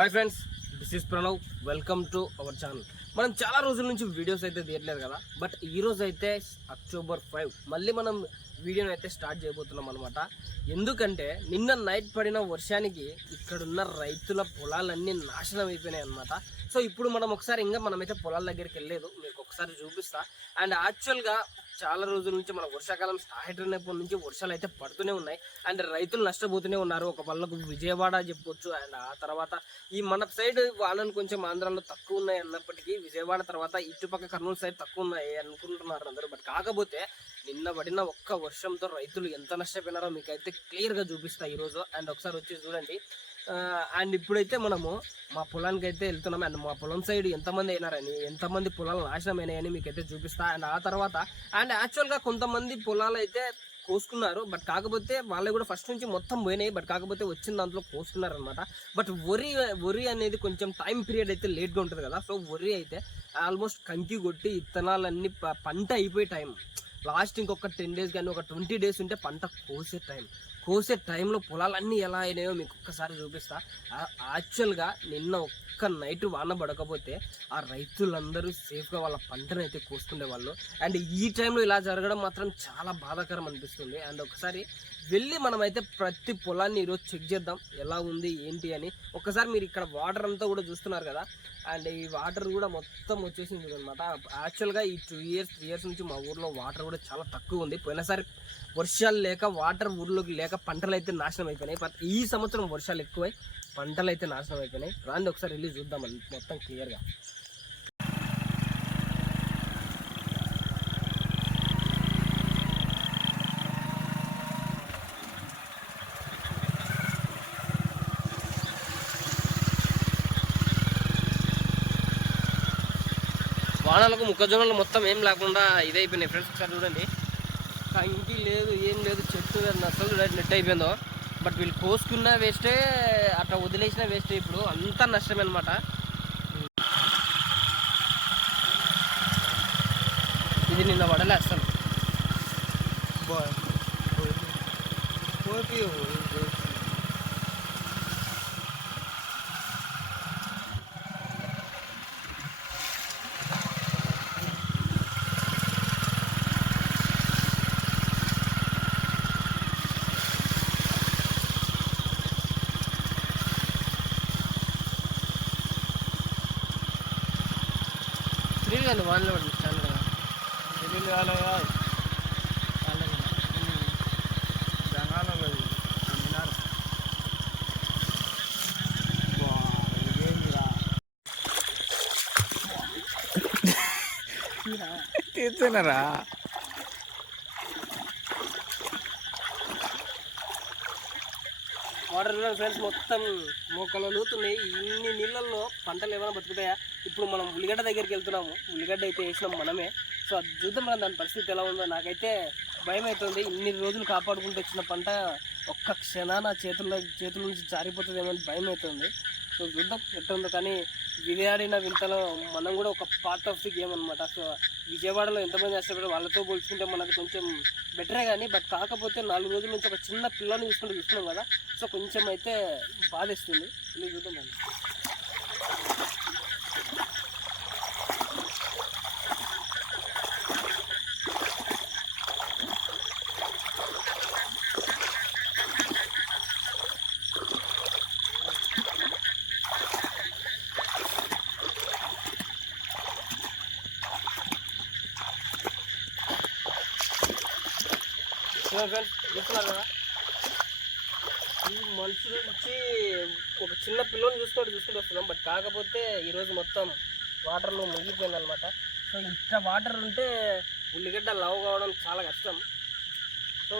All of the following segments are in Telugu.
Hi friends this is Pranav welcome to our channel మనం చాలా రోజుల నుంచి వీడియోస్ అయితే తీయట్లేదు కదా? బట్ ఈరోజు అయితే అక్టోబర్ ఫైవ్ మళ్ళీ మనం వీడియోని అయితే స్టార్ట్ చేయబోతున్నాం అనమాట ఎందుకంటే నిన్న నైట్ పడిన వర్షానికి ఇక్కడున్న రైతుల పొలాలన్నీ నాశనం అయిపోయినాయి అనమాట సో ఇప్పుడు మనం ఒకసారి ఇంకా మనమైతే పొలాల దగ్గరికి వెళ్ళలేదు. మీకు ఒకసారి చూపిస్తా. అండ్ యాక్చువల్గా చాలా రోజుల నుంచి మన వర్షాకాలం స్టార్ట్ అయినప్పటి నుంచి వర్షాలు అయితే పడుతూనే ఉన్నాయి. అండ్ రైతులు నష్టపోతూనే ఉన్నారు. ఒక పళ్ళకు విజయవాడ చెప్పొచ్చు. అండ్ ఆ తర్వాత ఈ మన సైడ్ వాళ్ళని కొంచెం ఆంధ్రాలో తక్కువ ఉన్నాయి అన్నప్పటికీ విజయవాడ తర్వాత ఇటుపక్క కర్నూలు సైడ్ తక్కువ ఉన్నాయి అనుకుంటున్నారు అందరూ. బట్ కాకపోతే నిన్న పడిన ఒక్క వర్షంతో రైతులు ఎంత నష్టపోయినారో మీకు అయితే క్లియర్గా చూపిస్తా ఈరోజు అండ్ ఒకసారి వచ్చి చూడండి. అండ్ ఇప్పుడైతే మనము మా పొలానికి అయితే వెళ్తున్నాం. అండ్ మా పొలం సైడ్ ఎంతమంది అయినారని ఎంతమంది పొలాలు నాశనం అయినాయని మీకు అయితే చూపిస్తా. అండ్ ఆ తర్వాత అండ్ యాక్చువల్గా కొంతమంది పొలాలు అయితే కోసుకున్నారు. బట్ కాకపోతే వాళ్ళు కూడా ఫస్ట్ నుంచి మొత్తం పోయినాయి. బట్ కాకపోతే వచ్చిన దాంట్లో కోసుకున్నారు అనమాట బట్ వరి వరి అనేది కొంచెం టైం పీరియడ్ అయితే లేట్గా ఉంటుంది కదా. సో వరి అయితే ఆల్మోస్ట్ కంకి కొట్టి ఇత్తనాలన్నీ పంట అయిపోయే టైం. లాస్ట్ ఇంకొక టెన్ డేస్ కానీ ఒక ట్వంటీ డేస్ ఉంటే పంట కోసే టైం. కోసే టైంలో పొలాలన్నీ ఎలా అయినాయో మీకు ఒక్కసారి చూపిస్తా. యాక్చువల్గా నిన్న ఒక్క నైట్ వాన పడకపోతే ఆ రైతులందరూ సేఫ్గా వాళ్ళ పంటను అయితే కోసుకునే వాళ్ళు అండ్ ఈ టైంలో ఇలా జరగడం మాత్రం చాలా బాధాకరం అనిపిస్తుంది. అండ్ ఒకసారి వెళ్ళి మనమైతే ప్రతి పొలాన్ని ఈరోజు చెక్ చేద్దాం. ఎలా ఉంది ఏంటి అని. ఒకసారి మీరు ఇక్కడ వాటర్ అంతా కూడా చూస్తున్నారు కదా. అండ్ ఈ వాటర్ కూడా మొత్తం వచ్చేసింది అనమాట యాక్చువల్గా ఈ టూ ఇయర్స్ త్రీ ఇయర్స్ నుంచి మా ఊర్లో వాటర్ కూడా చాలా తక్కువ ఉంది. పోయినసారి వర్షాలు లేక వాటర్ ఊర్లోకి లేక పంటలు అయితే నాశనం అయిపోయినాయి. ఈ సంవత్సరం వర్షాలు ఎక్కువై పంటలు అయితే నాశనం అయిపోయినాయి. రాండి ఒకసారి రిలీజ్ చూద్దాం మొత్తం క్లియర్గా. వానలకు మొక్కజొన్నలు మొత్తం ఏం లేకుండా ఇదైపోయినాయి. ఫ్రెండ్స్ ఒకసారి చూడండి. ఇంటి లేదు ఏం లేదు చెట్టు నష్టం అసలు నెట్ అయిపోయిందో. బట్ వీళ్ళు కోసుకున్న వేస్టే అట్లా వదిలేసిన వేస్టే ఇప్పుడు. అంతా నష్టమే అనమాట ఇది నిన్న పడలే అసలు తిరిగి కానీ వానలో పడింది చాలా తీర్చున్నారా వాటర్ ఫ్రెండ్స్ మొత్తం మొక్కలు నూతున్నాయి. ఇన్ని నీళ్ళల్లో పంటలు ఏమైనా బతుకుతాయా? ఇప్పుడు మనం ఉల్లిగడ్డ దగ్గరికి వెళ్తున్నాము. ఉల్లిగడ్డ అయితే వేసినాం మనమే. సో అది చూద్దాం మనం దాని పరిస్థితి ఎలా ఉందో. నాకైతే భయం అవుతుంది. ఇన్ని రోజులు కాపాడుకుంటూ వచ్చిన పంట ఒక్క క్షణాన చేతుల్లో చేతుల నుంచి జారిపోతుందేమో అని భయం అవుతుంది. సో చూద్దాం ఎట్టుందో కానీ విజయాడిన వింతలో మనం కూడా ఒక పార్ట్ ఆఫ్ ది గేమ్ అనమాట సో విజయవాడలో ఎంతమంది కష్టపడి వాళ్ళతో పోల్చుకుంటే మనకు కొంచెం బెటరే కానీ బట్ కాకపోతే నాలుగు రోజుల నుంచి ఒక చిన్న పిల్లని చూసుకుంటూ చూస్తున్నాం కదా. సో కొంచెం అయితే బాధేస్తుంది. వెళ్ళి చూద్దాం మరి. చూస్తున్నారు? కదా ఈ మనుషుల నుంచి ఒక చిన్న పిల్లని చూసుకుంటూ చూసుకుంటూ వస్తున్నాం. బట్ కాకపోతే ఈరోజు మొత్తం వాటర్లో మునిగిపోయింది అనమాట సో ఇంత వాటర్ ఉంటే ఉల్లిగడ్డ లవ్ కావడం చాలా కష్టం. సో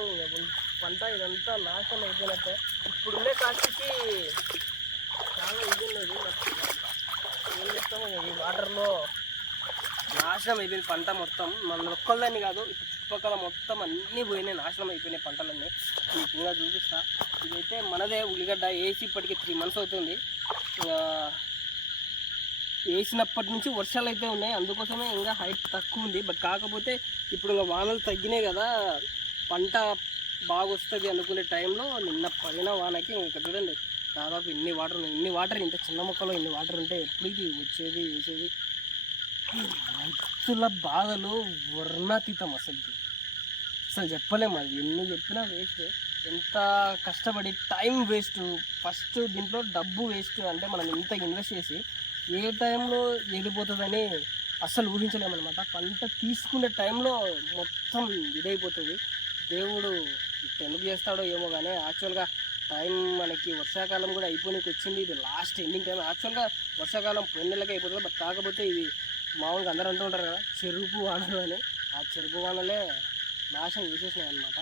పంట ఇదంతా నాశనం అయిపోయినట్టే. ఇప్పుడుండే కాస్ట్కి చాలా ఇది ఉన్నది. ఏం చెప్తాము ఈ వాటర్లో నాశనం అయిపోయింది పంట మొత్తం మన ఒక్కళ్ళని కాదు ఇప్పుడు చుట్టుపక్కల మొత్తం అన్నీ పోయినాయి నాశనం అయిపోయినాయి పంటలన్నీ. మీకు ఇంకా చూపిస్తా. ఇదైతే మనదే ఉల్లిగడ్డ వేసి ఇప్పటికి త్రీ మంత్స్ అవుతుంది. వేసినప్పటి నుంచి వర్షాలు అయితే ఉన్నాయి. అందుకోసమే ఇంకా హైట్ తక్కువ ఉంది. బట్ కాకపోతే ఇప్పుడు ఇంకా వానలు తగ్గినాయి కదా పంట బాగా వస్తుంది అనుకునే టైంలో నిన్న పడిన వానకి ఇక్కడ చూడండి. దాదాపు ఇన్ని వాటర్ ఉన్నాయి. ఇన్ని వాటర్ ఇంత చిన్న మొక్కలో ఇన్ని వాటర్ ఉంటే ఎప్పుడు ఇది వచ్చేది వేసేది. రైతుల బాధలు వర్ణాతీతం అసలు. అసలు చెప్పలేము అది. ఎన్ని చెప్పినా వేస్ట్. ఎంత కష్టపడి టైం వేస్ట్. ఫస్ట్ దీంట్లో డబ్బు వేస్ట్ అంటే మనం ఇంత ఇన్వెస్ట్ చేసి ఏ టైంలో ఏడిపోతుందని అస్సలు ఊహించలేమన్నమాట. పంట తీసుకునే టైంలో మొత్తం ఇదైపోతుంది. దేవుడు ఎందుకు చేస్తాడో ఏమో కానీ యాక్చువల్గా టైం మనకి వర్షాకాలం కూడా అయిపోయినకి వచ్చింది ఇది లాస్ట్ ఎండింగ్ టైం. యాక్చువల్గా వర్షాకాలం పోయిన నెలకే అయిపోతుంది. బట్ కాకపోతే ఇది మామూలుగా అందరూ అంటూ ఉంటారు కదా చెరుకు వానలు అని. ఆ చెరుకు వానలే నాశనం చేసేసినాయి అనమాట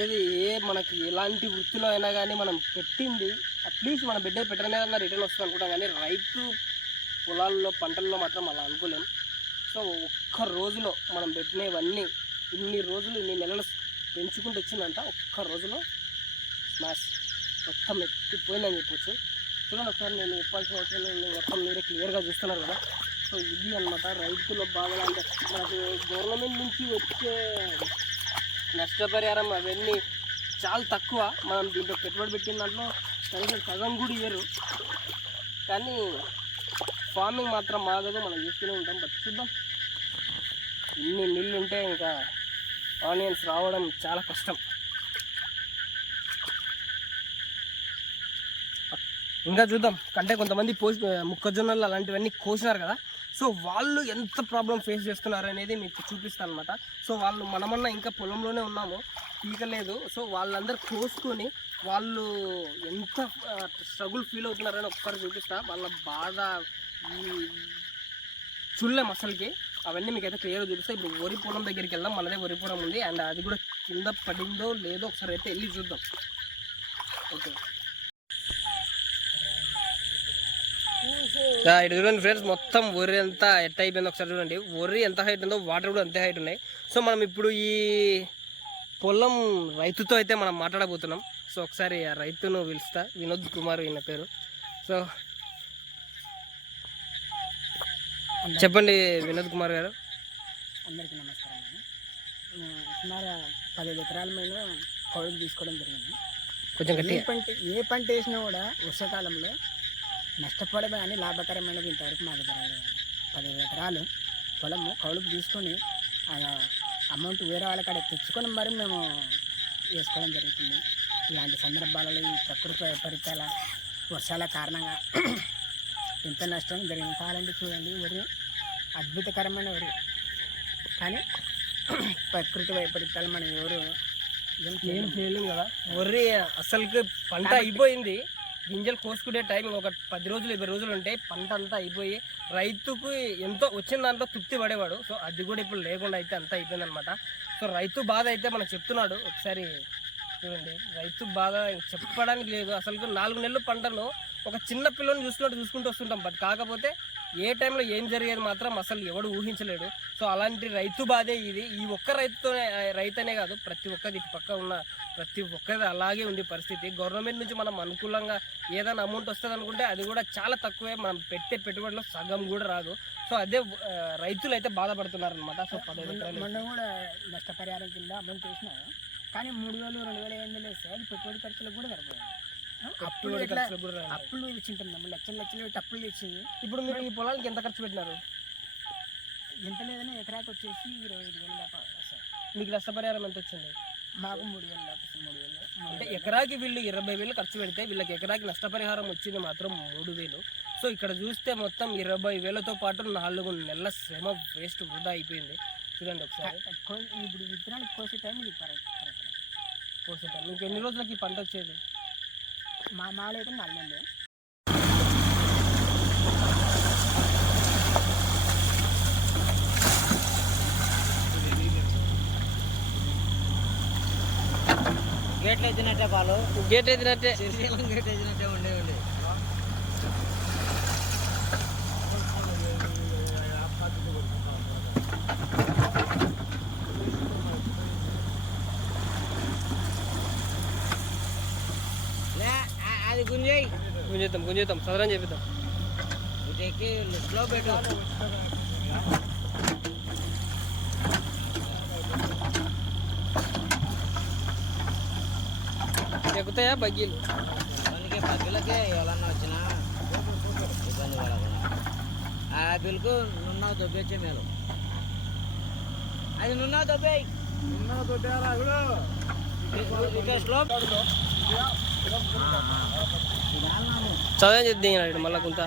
ఏది ఏ మనకి ఎలాంటి వృత్తిలో అయినా కానీ మనం పెట్టింది అట్లీస్ట్ మన బిడ్డ పెట్టడమే రిటర్న్ వస్తుంది అనుకుంటాం కానీ రైతు పొలాల్లో పంటల్లో మాత్రం అలా అనుకోలేం. సో ఒక్క రోజులో మనం పెట్టినవన్నీ ఇన్ని రోజులు ఇన్ని నెలలు పెంచుకుంటూ వచ్చిందంట ఒక్క రోజులో స్మాష్ మొత్తం ఎత్తిపోయిందని చెప్పొచ్చు. చూడండి ఒకసారి నేను చెప్పాల్సిన అవసరం లేదు మొత్తం మీరే క్లియర్గా చూస్తున్నారు కదా. సో ఇది అన్నమాట రైతుల బాధలు అంటే మనకు గవర్నమెంట్ నుంచి వచ్చే నష్టపరిహారం అవన్నీ చాలా తక్కువ. మనం దీంట్లో పెట్టుబడి పెట్టిన దాంట్లో కనీసం సగం కూడా ఇయ్యరు. కానీ ఫార్మింగ్ మాత్రం మాగదు మనం చూస్తూనే ఉంటాం. బట్ చూద్దాం. ఇన్ని నీళ్ళు ఉంటే ఇంకా ఆనియన్స్ రావడం చాలా కష్టం. ఇంకా చూద్దాం. అంటే కొంతమంది పోస్ట్ మొక్కజొన్నలు అలాంటివన్నీ కోసినారు కదా. సో వాళ్ళు ఎంత ప్రాబ్లం ఫేస్ చేస్తున్నారు అనేది మీకు చూపిస్తాను అనమాట సో వాళ్ళు మనమన్నా ఇంకా పొలంలోనే ఉన్నాము. తీగలేదు సో వాళ్ళందరూ కోసుకొని వాళ్ళు ఎంత స్ట్రగుల్ ఫీల్ అవుతున్నారని ఒక్కసారి చూపిస్తా. వాళ్ళ బాధ చూడలేం అసలుకి. అవన్నీ మీకు అయితే క్లియర్గా చూపిస్తాయి ఇప్పుడు వరి పొలం దగ్గరికి వెళ్దాం. మనదే వరి పొలం ఉంది. అండ్ అది కూడా కింద పడిందో లేదో ఒకసారి అయితే వెళ్ళి చూద్దాం. ఓకే. ఇటు చూడండి ఫ్రెండ్స్ మొత్తం వరి అంతా ఎట్ అయిపోయింది ఒకసారి చూడండి. వరి ఎంత హైట్ ఉందో వాటర్ కూడా అంతే హైట్ ఉన్నాయి. సో మనం ఇప్పుడు ఈ పొలం రైతుతో అయితే మనం మాట్లాడబోతున్నాం. సో ఒకసారి ఆ రైతును పిలుస్తా. వినోద్ కుమార్ ఈయన పేరు. సో చెప్పండి వినోద్ కుమార్ గారు. అందరికీ నమస్కారం సుమారు పదిహేను ఎకరాల మీద కౌలుకు తీసుకోవడం జరిగింది. కొంచెం ఏ పంట ఏ పంట వేసినా కూడా వర్షాకాలంలో నష్టపోవడమే కానీ లాభకరమైనది ఇంతవరకు మాకు జరగలేదు పదిహేను ఎకరాలు పొలము కౌలుకు తీసుకొని అమౌంట్ వేరే వాళ్ళ కాడ తెచ్చుకొని మరి మేము వేసుకోవడం జరుగుతుంది. ఇలాంటి సందర్భాలలో ఈ ప్రకృతి వైపరీత్యాల వర్షాల కారణంగా ఎంత నష్టం జరిగింది కావాలంటే చూడండి. వరి అద్భుతకరమైన వరి కానీ ప్రకృతి వైపరీత్యాలు మనం ఎవరు ఏం. చేయలేం కదా. వరి అసలుకి పంట అయిపోయింది. గింజలు కోసుకునే టైం ఒక పది రోజులు ఇరవై రోజులు ఉంటాయి పంట అంతా అయిపోయి రైతుకు ఎంతో వచ్చిన దాంట్లో తృప్తి పడేవాడు. సో అది కూడా ఇప్పుడు లేకుండా అయితే అంతా అయిపోయింది అనమాట సో రైతు బాధ అయితే మనకు చెప్తున్నాడు. ఒకసారి చూడండి. రైతు బాధ చెప్పడానికి లేదు. అసలు నాలుగు నెలలు పంటను ఒక చిన్న పిల్లని చూసుకుంటూ చూసుకుంటూ వస్తుంటాం. బట్ కాకపోతే ఏ టైంలో ఏం జరిగేది మాత్రం అసలు ఎవడు ఊహించలేడు. సో అలాంటి రైతు బాధే ఇది. ఈ ఒక్క రైతుతోనే రైతనే కాదు ప్రతి ఒక్కది ఇటు పక్క ఉన్న ప్రతి ఒక్కది అలాగే ఉంది పరిస్థితి. గవర్నమెంట్ నుంచి మనం అనుకూలంగా ఏదైనా అమౌంట్ వస్తుంది అనుకుంటే అది కూడా చాలా తక్కువే. మనం పెట్టే పెట్టుబడిలో సగం కూడా రాదు. సో అదే రైతులు అయితే బాధపడుతున్నారు అనమాట సో మొన్న- కూడా నష్టపరిహారం కింద అమౌంట్ వేసినారు కానీ మూడు వేలు రెండు వేల ఎనిమిది అది పెట్టుబడి ఖర్చులకు కూడా సరిపోయింది అప్పులు. అప్పులు ఇచ్చింటాం మేము లక్షలు లక్షలు పెట్టి అప్పులు తెచ్చి ఇప్పుడు మీరు ఈ పొలానికి ఎంత ఖర్చు పెట్టినారు? ఎంత లేదని ఎకరాకి వచ్చేసి ఇరవై ఐదు వేలు దాకా వస్తాయి. మీకు నష్టపరిహారం ఎంత వచ్చింది? మాకు మూడు వేలు దాకా మూడు వేలు అంటే. ఎకరాకి వీళ్ళు ఇరవై వేలు ఖర్చు పెడితే వీళ్ళకి ఎకరాకి నష్టపరిహారం వచ్చింది మాత్రం మూడు వేలు. సో ఇక్కడ చూస్తే మొత్తం ఇరవై వేలతో పాటు నాలుగు నెలల శ్రమ వేస్ట్ వృధా అయిపోయింది. చూడండి ఒకసారి. ఇప్పుడు విత్తనాలు కోసే టైం కోసే టైం. మీకు ఎన్ని రోజులకి పంట వచ్చేది? మా మాలో అయితే నాలుగు నెలలు గేట్లు ఎత్తినట్టే పాలు. గేట్ శ్రీశైలం గేట్ ఎత్తినట్టే ఉండే. గుంజేయి గుంజేద్దాం గుంజేద్దాం సదరం చేపిద్దాం ఇటు ఎక్కి స్లో పెట్టు ఎక్కుతాయా బగ్గీలు పక్కలకే ఎవరన్నా వచ్చినా ఇబ్బంది పడకుండా ఆ బిల్కు నున్నా దొబ్బేచ్చే మేలు అది నున్నా దొబ్బేయి ఇక్కడ స్లోప్ చదివని చేద్దాం మళ్ళీ కొంత